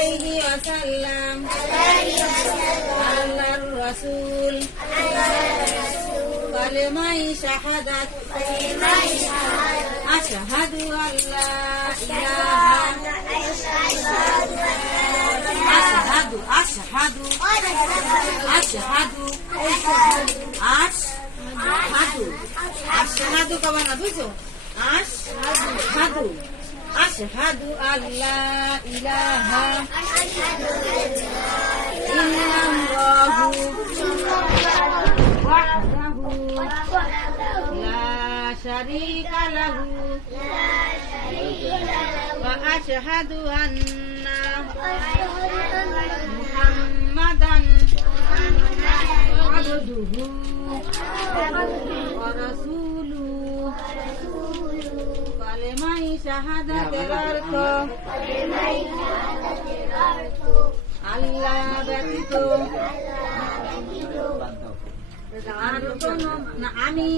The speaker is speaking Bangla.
আলাইহি ওয়াসাল্লাম আল্লাহর রাসূল কালেমায়ে শাহাদাত আশহাদু আল্লা ইলাহা আশহাদু আশহাদু আশহাদু আশহাদু আশহাদু কবা না বুঝছো আশহাদু আশহাদু আল্লা ইলাহা ইল্লাল্লাহু ওয়াহদাহু লা শারীকা লাহু ওয়া আশহাদু আন্না মুহাম্মাদান আবদুহু ওয়া রাসূলুহু কালেমায়ে শাহাদাতের অর্থ আল্লাহ ব্যতীত আর কোনো না আমি